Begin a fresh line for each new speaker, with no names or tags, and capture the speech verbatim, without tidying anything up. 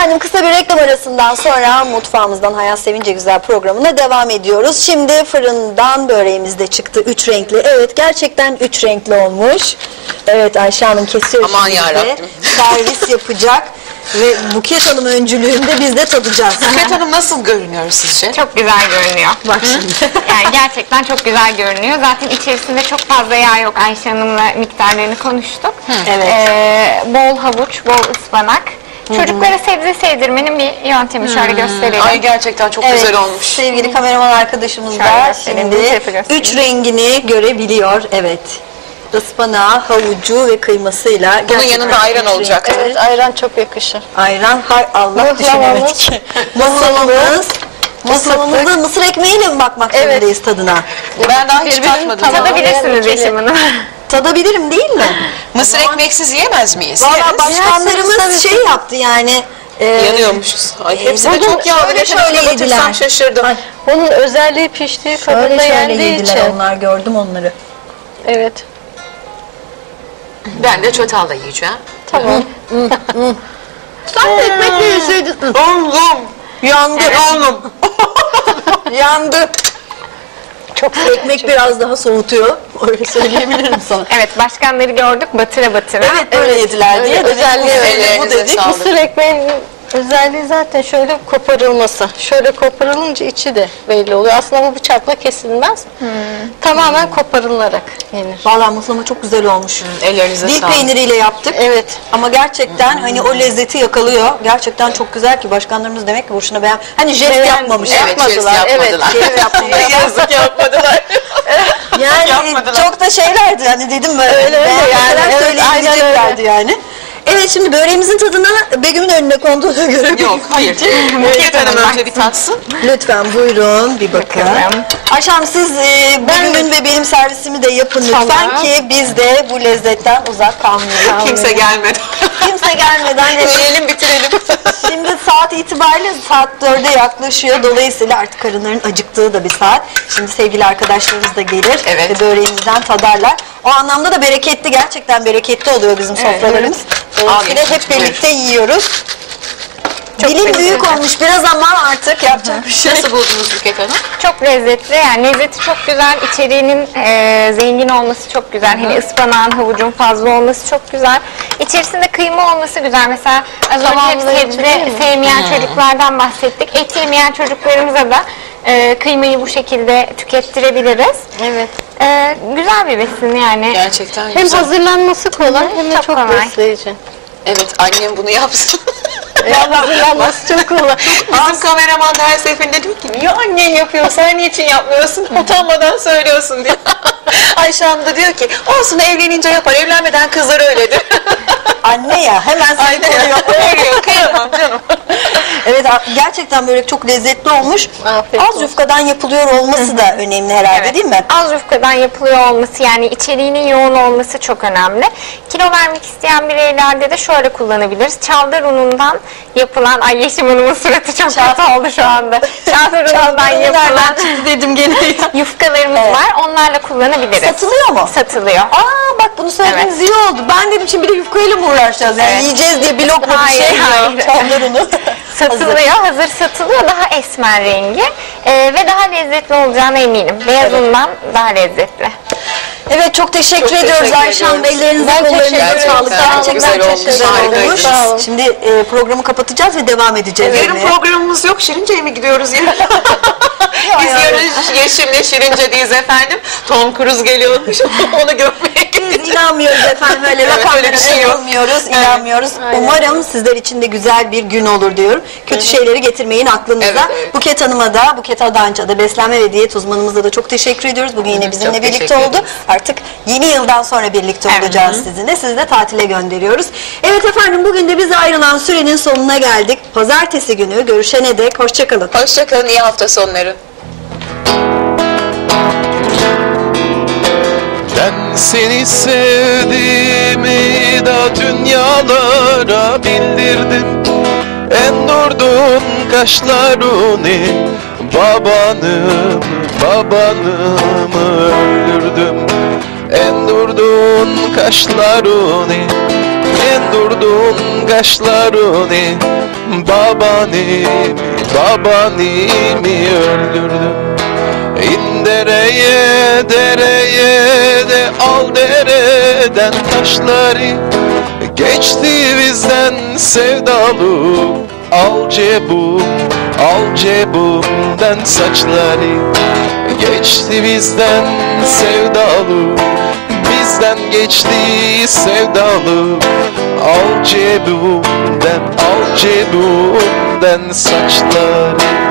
Efendim kısa bir reklam arasından sonra mutfağımızdan Hayat Sevince Güzel programına devam ediyoruz. Şimdi fırından böreğimiz de çıktı. Üç renkli. Evet, gerçekten üç renkli olmuş. Evet, Ayşe Hanım kesiyor.
Aman yarabbim.
Servis yapacak. Ve Buket Hanım öncülüğünde biz de tadacağız.
Buket Hanım nasıl görünüyor sizce?
Çok güzel görünüyor.
Bak şimdi.
Yani gerçekten çok güzel görünüyor. Zaten içerisinde çok fazla yağ yok. Ayşe Hanım'la miktarlarını konuştuk.
Evet.
Ee, bol havuç, bol ıspanak. Çocuklara sebze sevdirmenin bir yöntemi şöyle gösterelim.
Ay gerçekten çok
Evet,
güzel olmuş.
sevgili kameraman arkadaşımız
Şöyle
da
gösterelim, bir
şimdi
tarafı göstereyim.
üç rengini görebiliyor. Evet. Ispanağı, havucu ve kıymasıyla.
Bunun
gerçekten
yanında ayran
üç renk.
olacak.
Evet, ayran çok yakışır.
Ayran, hay Allah düşünemedik ki. Mısırımız, mısırımızda mısır ekmeğiyle mi bakmak
Evet.
zorundayız tadına?
Ben daha hiç tatmadım.
tamamı-
Tadabilirsiniz
Evet,
Yeşim Hanım.
Tadabilirim değil mi?
Mısır ekmeksiz yiyemez miyiz?
Valla
Yeriz.
başkanlarımız şey yaptı yani. E,
Yanıyormuşuz. Ay hepsi de
bugün
çok yağlı.
şöyle
Ne
şöyle
şöyle
yediler.
yediler. Şaşırdım.
Onun özelliği piştiği
şöyle
kabında
şöyle
yendiği
yediler
için.
onlar, gördüm onları.
Evet.
Ben de çatalla yiyeceğim.
Tamam.
Sen de ekmekle yeseydin.
Oğlum. Yandı oğlum. Yandı.
Çok ekmek biraz daha soğutuyor. Öyle söyleyebilirim sana.
Evet, başkanları gördük batıra batıra.
Evet, böyle yediler diye.
Evet,
dedik,
özelliği
bu
öyle.
dedik, bu
Ellerinize
dedik.
sağlık.
Mısır ekmeğinin özelliği zaten şöyle koparılması. Şöyle koparılınca içi de belli oluyor. Aslında bu bıçakla kesilmez. Tamamen koparılarak yenir.
Valla muslama çok güzel olmuş.
Ellerinize
Dil
sağlık.
peyniriyle yaptık.
Evet.
Ama gerçekten hani o lezzeti yakalıyor. Gerçekten çok güzel ki başkanlarımız demek ki boşuna beğen. Hani jest
Beğen-
yapmamış.
Evet,
Yapmadılar,
jest
evet,
yapmadılar.
jest yapmadılar.
Yazık yapmadılar.
Yani
Yapmadılar.
çok da şeylerdi hani dedim böyle.
Öyle öyle yani, evet,
söyleyebileceklerdi yani. Evet, şimdi böreğimizin tadına Begüm'ün önüne konduğuna göre
Yok hayır. Buket Hanım önce bir tatsın.
lütfen buyurun bir bakın.
Bakalım.
Ayşem siz e, Begüm'ün ve benim servisimi de yapın lütfen
Tamam.
ki biz de bu lezzetten uzak kalmayalım.
Kimse gelmedi.
Kimse gelmeden
Yiyelim bitirelim.
Şimdi saat itibariyle saat dörde yaklaşıyor. Dolayısıyla artık karınların acıktığı da bir saat. Şimdi sevgili arkadaşlarımız da gelir
Evet.
ve böreğimizden tadarlar. O anlamda da bereketli, gerçekten bereketli oluyor bizim sofralarımız. Dolayısıyla
Afiyet
hep birlikte yiyoruz. Dilim büyük olmuş biraz ama artık yapacak bir şey.
Nasıl buldunuz Buket Hanım?
Çok lezzetli, yani lezzeti çok güzel, içeriğinin e, zengin olması çok güzel. Hani ıspanağın, havucun fazla olması çok güzel. İçerisinde kıyma olması güzel. Mesela az önce hep
Tamamlayıcı değil
sebze
mi?
sevmeyen çocuklardan bahsettik. Et yemeyen çocuklarımıza da e, kıymayı bu şekilde tükettirebiliriz.
Evet.
E, güzel bir besin yani.
Gerçekten
Hem
güzel.
hazırlanması kolay hem de
Çok
çok,
kolay.
besleyici.
Evet annem bunu yapsın.
Hem hazırlanması çok kolay.
Bizim kameraman da her seferinde diyor ki niye annen yapıyor sen niçin yapmıyorsun utanmadan söylüyorsun diyor. Ayşe Hanım da diyor ki olsun evlenince yapar evlenmeden kızlar öyledir.
Anne ya hemen
Aynen
seni
ya.
koruyor.
Oluyor kıyamam canım.
Evet, gerçekten böyle çok lezzetli olmuş.
Afiyet
Az
olsun.
yufkadan yapılıyor olması da önemli herhalde
Evet.
değil mi?
Az yufkadan yapılıyor olması, yani içeriğinin yoğun olması çok önemli. Kilo vermek isteyen bireylerde de şöyle kullanabiliriz. Çavdar unundan yapılan, ay Yeşim Hanım'ın suratı çok kötü oldu şu anda. Çavdar unundan yapılan
dedim gene.
yufkalarımız
Evet.
var. Onlarla kullanabiliriz.
Satılıyor mu?
Satılıyor.
Aa bak bunu söylediğiniz iyi oldu. Ben dedim şimdi bir de yufkayla mı uğraşacağız? Yani
Evet.
yiyeceğiz diye bir lokma bir
Hayır,
şey
hayır.
yok. Çavdar unu.
Satılıyor, hazır satılıyor. Daha esmer rengi Ee, ve daha lezzetli olacağına eminim. Beyaz undan daha lezzetli.
Evet, çok teşekkür
Çok
ediyoruz
teşekkür
Ayşe Hanım.
ediyoruz.
Ellerinize
Ben
kollarınıza
teşekkür
sağlık.
ederim.
Gerçekten
Güzel
çok
olmuş,
güzel
harikaydınız.
olmuş.
Sağ olun.
Şimdi e, programı kapatacağız ve devam edeceğiz.
Yarın
yemeğe.
programımız yok Şirince'ye mi gidiyoruz ya? Biz yarın Yeşim'le Şirince'deyiz efendim. Tom Cruise geliyormuş onu görmeye gittik.
Biz inanmıyoruz efendim, öyle
Evet,
rakamlara
öyle bir şey yok.
inanmıyoruz, inanmıyoruz. Umarım sizler için de güzel bir gün olur diyorum. Kötü şeyleri getirmeyin aklınıza.
Evet, evet.
Buket Hanım'a da, Buket Adanç'a da, beslenme ve diyet uzmanımıza da çok teşekkür ediyoruz. Bugün yine bizimle
çok
birlikte
teşekkür
oldu.
ederiz.
Artık yeni yıldan sonra birlikte
Evet.
olacağız sizinle. Sizi de tatile gönderiyoruz. Evet efendim, bugün de bize ayrılan sürenin sonuna geldik. Pazartesi günü görüşene dek hoşçakalın.
Hoşçakalın, iyi hafta sonları.
Ben seni sevdiğimi da dünyalara bildirdim. En durdun kaşlarını, babanım, babanımı öldürdüm. En durdun kaşlarını, en durdun kaşlarını, babanimi, babanimi öldürdüm. İn dereye, dereye de al dereden taşları. Geçti bizden sevdalı, al cebum, al cebumden saçları. Geçti bizden sevdalı, bizden geçti sevdalı. Al cebumden, al cebumden saçları.